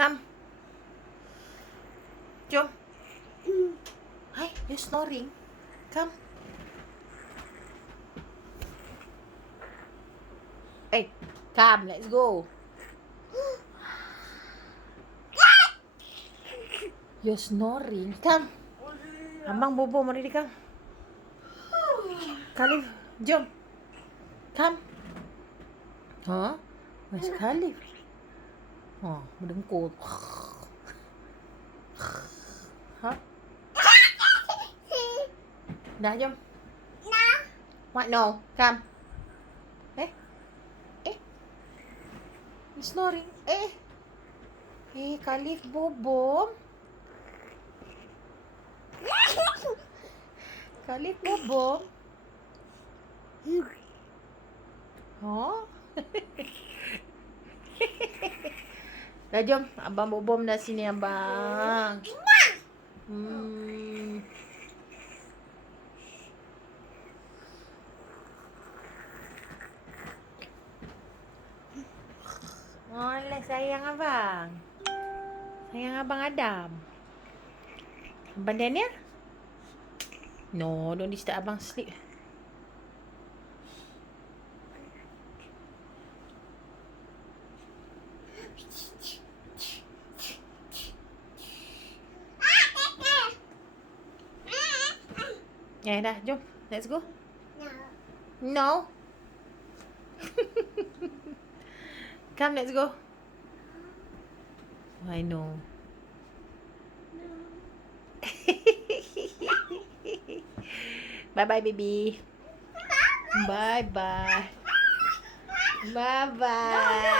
Come. Jom. Hi, you're snoring. Come. Hey, come, let's go. You're snoring. Come. Abang bobo mari di come. Khalif, jom. Come. Huh? Where's Khalif? Oh, berdengkur. Huh? Dah, jom. What? No. Come. Eh? He's snoring. Khalif bobo. Khalif bobo. Oh. Dah jom, abang bobom dah sini abang. Oleh sayang abang. Sayang abang Adam. Abang Daniel? No, don't disturb abang sleep. Dah, jom. Let's go. No. Come, let's go. I know. Bye-bye, baby. Bye-bye. Bye-bye.